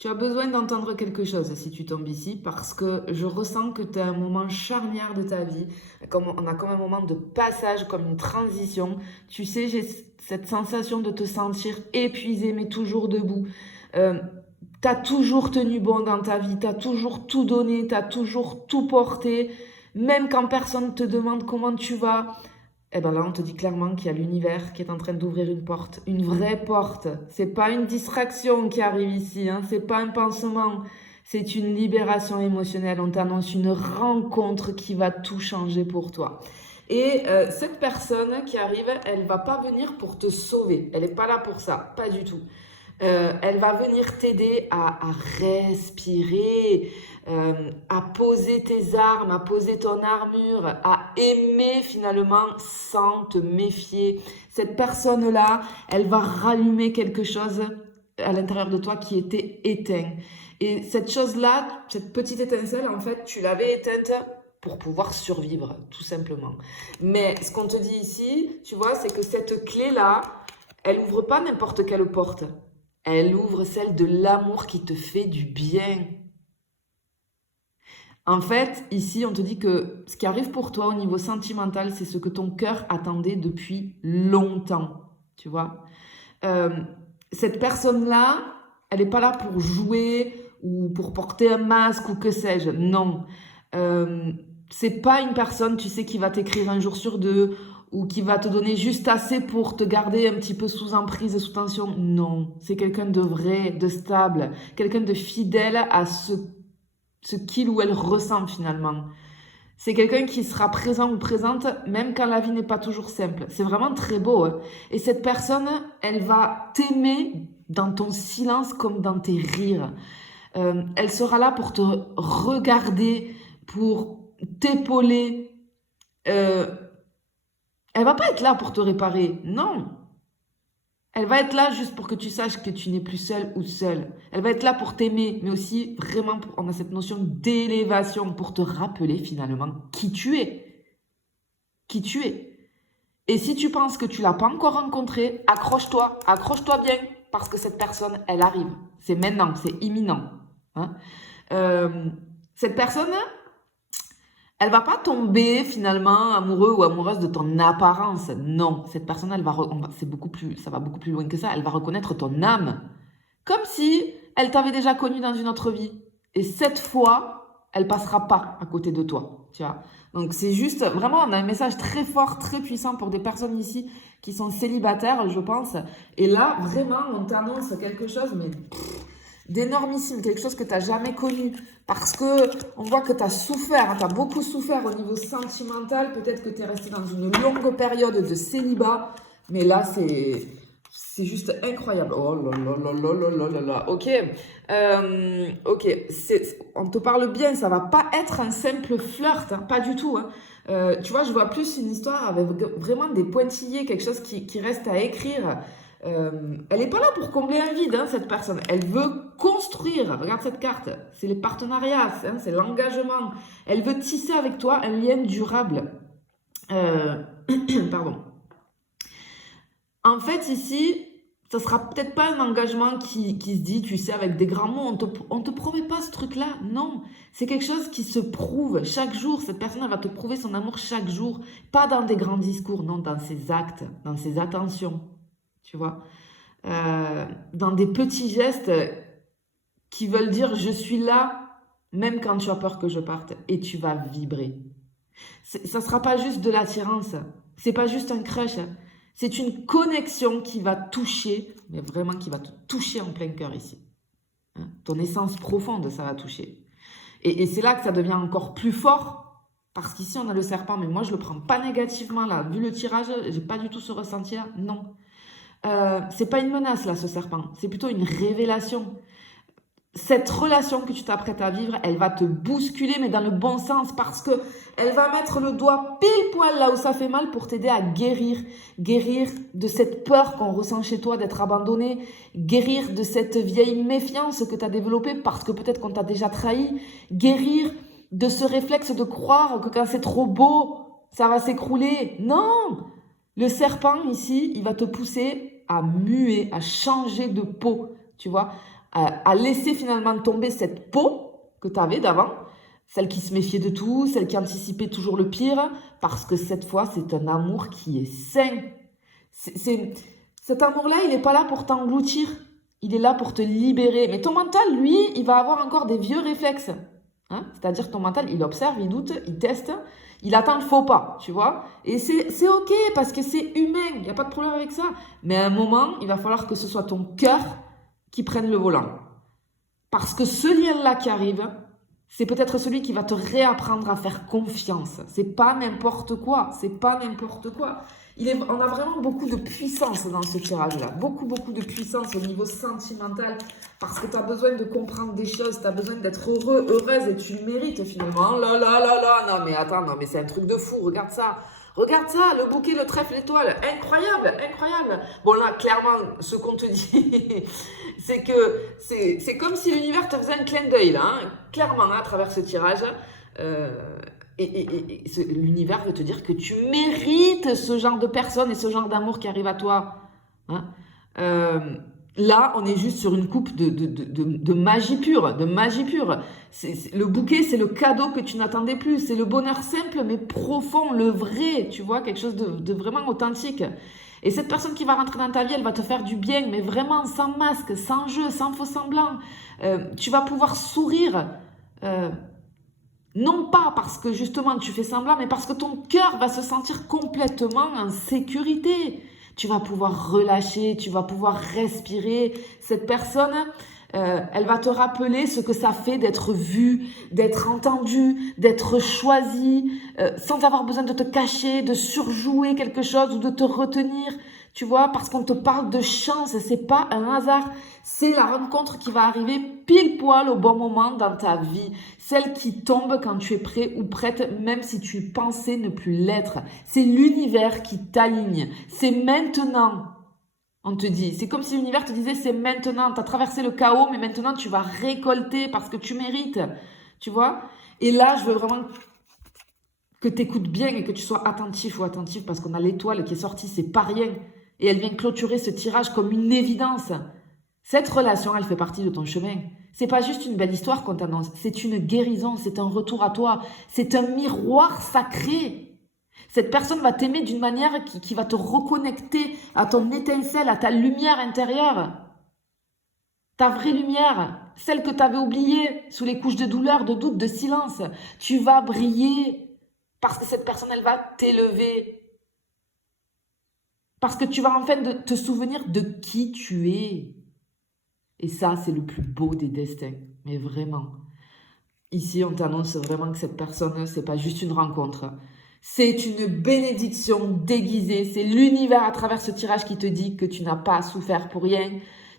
Tu as besoin d'entendre quelque chose si tu tombes ici, parce que je ressens que tu as un moment charnière de ta vie, comme on a comme un moment de passage, comme une transition. Tu sais, j'ai cette sensation de te sentir épuisé, mais toujours debout. Euh, tu as toujours tenu bon dans ta vie, tu as toujours tout donné, tu as toujours tout porté, même quand personne te demande comment tu vas. Eh ben là, on te dit clairement qu'il y a l'univers qui est en train d'ouvrir une porte, une vraie porte. C'est pas une distraction qui arrive ici, hein. C'est pas un pansement, c'est une libération émotionnelle. On t'annonce une rencontre qui va tout changer pour toi. Et cette personne qui arrive, elle va pas venir pour te sauver. Elle est pas là pour ça, pas du tout. Elle va venir t'aider à respirer, à poser tes armes, à poser ton armure, à aimer finalement sans te méfier. Cette personne-là, elle va rallumer quelque chose à l'intérieur de toi qui était éteint. Et cette chose-là, cette petite étincelle, en fait, tu l'avais éteinte pour pouvoir survivre, tout simplement. Mais ce qu'on te dit ici, tu vois, c'est que cette clé-là, elle ouvre pas n'importe quelle porte. Elle ouvre celle de l'amour qui te fait du bien. En fait, ici, on te dit que ce qui arrive pour toi au niveau sentimental, c'est ce que ton cœur attendait depuis longtemps. Tu vois. Euh, cette personne-là, elle n'est pas là pour jouer ou pour porter un masque ou que sais-je. Non. C'est pas une personne, tu sais, qui va t'écrire un jour sur deux ou qui va te donner juste assez pour te garder un petit peu sous emprise, sous tension. Non. C'est quelqu'un de vrai, de stable, quelqu'un de fidèle à ce qu'il ou elle ressent finalement. C'est quelqu'un qui sera présent ou présente même quand la vie n'est pas toujours simple. C'est vraiment très beau, hein. Et cette personne, elle va t'aimer dans ton silence comme dans tes rires. Elle sera là pour te regarder, pour t'épauler. Euh, Elle va pas être là pour te réparer, non. Elle va être là juste pour que tu saches que tu n'es plus seul ou seule. Elle va être là pour t'aimer, mais aussi vraiment, on a cette notion d'élévation pour te rappeler finalement qui tu es. Qui tu es. Et si tu penses que tu l'as pas encore rencontrée, accroche-toi bien, parce que cette personne, elle arrive. C'est maintenant, c'est imminent. Hein. Cette personne, elle va pas tomber finalement amoureux ou amoureuse de ton apparence. Non, cette personne, c'est beaucoup plus, ça va beaucoup plus loin que ça. Elle va reconnaître ton âme, comme si elle t'avait déjà connu dans une autre vie. Et cette fois, elle passera pas à côté de toi, tu vois. Donc c'est juste, vraiment, on a un message très fort, très puissant pour des personnes ici qui sont célibataires, je pense. Et là, vraiment, on t'annonce quelque chose, mais d'énormissime, quelque chose que tu n'as jamais connu. Parce que on voit que tu as souffert, tu as beaucoup souffert au niveau sentimental. Peut-être que tu es resté dans une longue période de célibat. Mais là, c'est juste incroyable. Oh là là là là là là là là. Ok, ok. On te parle bien, ça va pas être un simple flirt, hein, pas du tout. Hein. Tu vois, je vois plus une histoire avec vraiment des pointillés, quelque chose qui reste à écrire. Elle n'est pas là pour combler un vide, hein, cette personne. Elle veut construire. Regarde cette carte. C'est les partenariats, c'est l'engagement. Elle veut tisser avec toi un lien durable. Pardon. En fait, ici, ça sera peut-être pas un engagement qui se dit, tu sais, avec des grands mots. On te promet pas ce truc-là. Non. C'est quelque chose qui se prouve chaque jour. Cette personne, elle va te prouver son amour chaque jour. Pas dans des grands discours, non, dans ses actes, dans ses attentions. Tu vois, dans des petits gestes qui veulent dire je suis là même quand tu as peur que je parte et tu vas vibrer. Ça sera pas juste de l'attirance, c'est pas juste un crush, c'est une connexion qui va toucher, mais vraiment qui va te toucher en plein cœur ici. Hein, ton essence profonde, ça va toucher. Et c'est là que ça devient encore plus fort. Parce qu'ici, on a le serpent, mais moi, je le prends pas négativement là. Vu le tirage, j'ai pas du tout ce ressenti-là. Non. C'est pas une menace là, ce serpent. C'est plutôt une révélation. Cette relation que tu t'apprêtes à vivre, elle va te bousculer, mais dans le bon sens, parce que elle va mettre le doigt pile poil là où ça fait mal pour t'aider à guérir. Guérir de cette peur qu'on ressent chez toi d'être abandonné. Guérir de cette vieille méfiance que tu as développée parce que peut-être qu'on t'a déjà trahi. Guérir de ce réflexe de croire que quand c'est trop beau, ça va s'écrouler. Non! Le serpent ici, il va te pousser à muer, à changer de peau, tu vois, à laisser finalement tomber cette peau que tu avais d'avant, celle qui se méfiait de tout, celle qui anticipait toujours le pire, parce que cette fois, c'est un amour qui est sain. Cet amour-là, il n'est pas là pour t'engloutir, il est là pour te libérer. Mais ton mental, lui, il va avoir encore des vieux réflexes. Hein, c'est-à-dire que ton mental, il observe, il doute, il teste, il attend le faux pas, tu vois. Et c'est ok, parce que c'est humain, il n'y a pas de problème avec ça. Mais à un moment, il va falloir que ce soit ton cœur qui prenne le volant. Parce que ce lien-là qui arrive, c'est peut-être celui qui va te réapprendre à faire confiance. C'est pas n'importe quoi, c'est pas n'importe quoi. On a vraiment beaucoup de puissance dans ce tirage-là. Beaucoup de puissance au niveau sentimental. Parce que tu as besoin de comprendre des choses, tu as besoin d'être heureux, heureuse, et tu le mérites finalement. Oh là là là là, non mais attends, non mais c'est un truc de fou, regarde ça. Regarde ça, le bouquet, le trèfle, l'étoile, incroyable, incroyable. Bon là, clairement, ce qu'on te dit, c'est que c'est comme si l'univers te faisait un clin d'œil là, hein, clairement, hein, à travers ce tirage. L'univers veut te dire que tu mérites ce genre de personne et ce genre d'amour qui arrive à toi. Hein. Là, on est juste sur une coupe de magie pure, de magie pure. Le bouquet, c'est le cadeau que tu n'attendais plus. C'est le bonheur simple mais profond, le vrai, tu vois, quelque chose de vraiment authentique. Et cette personne qui va rentrer dans ta vie, elle va te faire du bien, mais vraiment sans masque, sans jeu, sans faux semblant. Tu vas pouvoir sourire. Non pas parce que justement tu fais semblant, mais parce que ton cœur va se sentir complètement en sécurité. Tu vas pouvoir relâcher, tu vas pouvoir respirer. Cette personne, elle va te rappeler ce que ça fait d'être vue, d'être entendue, d'être choisie, sans avoir besoin de te cacher, de surjouer quelque chose ou de te retenir. Tu vois, parce qu'on te parle de chance, c'est pas un hasard. C'est la rencontre qui va arriver pile poil au bon moment dans ta vie. Celle qui tombe quand tu es prêt ou prête, même si tu pensais ne plus l'être. C'est l'univers qui t'aligne. C'est maintenant, on te dit. C'est comme si l'univers te disait, c'est maintenant. Tu as traversé le chaos, mais maintenant tu vas récolter parce que tu mérites. Tu vois? Et là, je veux vraiment que tu écoutes bien et que tu sois attentif ou attentive parce qu'on a l'étoile qui est sortie, c'est pas rien. Et elle vient clôturer ce tirage comme une évidence. Cette relation, elle fait partie de ton chemin. C'est pas juste une belle histoire qu'on t'annonce, c'est une guérison, c'est un retour à toi, c'est un miroir sacré. Cette personne va t'aimer d'une manière qui va te reconnecter à ton étincelle, à ta lumière intérieure. Ta vraie lumière, celle que tu avais oubliée sous les couches de douleur, de doute, de silence. Tu vas briller parce que cette personne, elle va t'élever. Parce que tu vas enfin te souvenir de qui tu es. Et ça, c'est le plus beau des destins. Mais vraiment. Ici, on t'annonce vraiment que cette personne, c'est pas juste une rencontre. C'est une bénédiction déguisée. C'est l'univers à travers ce tirage qui te dit que tu n'as pas souffert pour rien.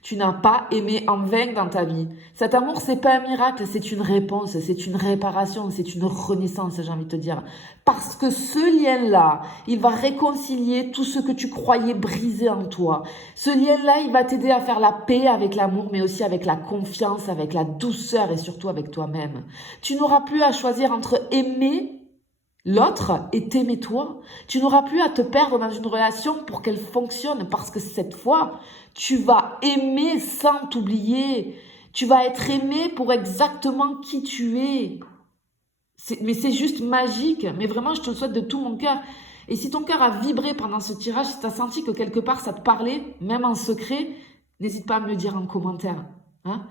Tu n'as pas aimé en vain dans ta vie. Cet amour, c'est pas un miracle, c'est une réponse, c'est une réparation, c'est une renaissance, j'ai envie de te dire. Parce que ce lien-là, il va réconcilier tout ce que tu croyais brisé en toi. Ce lien-là, il va t'aider à faire la paix avec l'amour, mais aussi avec la confiance, avec la douceur et surtout avec toi-même. Tu n'auras plus à choisir entre aimer l'autre et t'aimer toi. Tu n'auras plus à te perdre dans une relation pour qu'elle fonctionne parce que cette fois, tu vas aimer sans t'oublier. Tu vas être aimé pour exactement qui tu es. Mais c'est juste magique. Mais vraiment, je te le souhaite de tout mon cœur. Et si ton cœur a vibré pendant ce tirage, si tu as senti que quelque part ça te parlait, même en secret, n'hésite pas à me le dire en commentaire. Hein?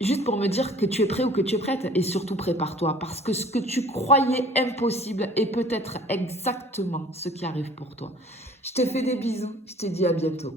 Juste pour me dire que tu es prêt ou que tu es prête. Et surtout, prépare-toi. Parce que ce que tu croyais impossible est peut-être exactement ce qui arrive pour toi. Je te fais des bisous. Je te dis à bientôt.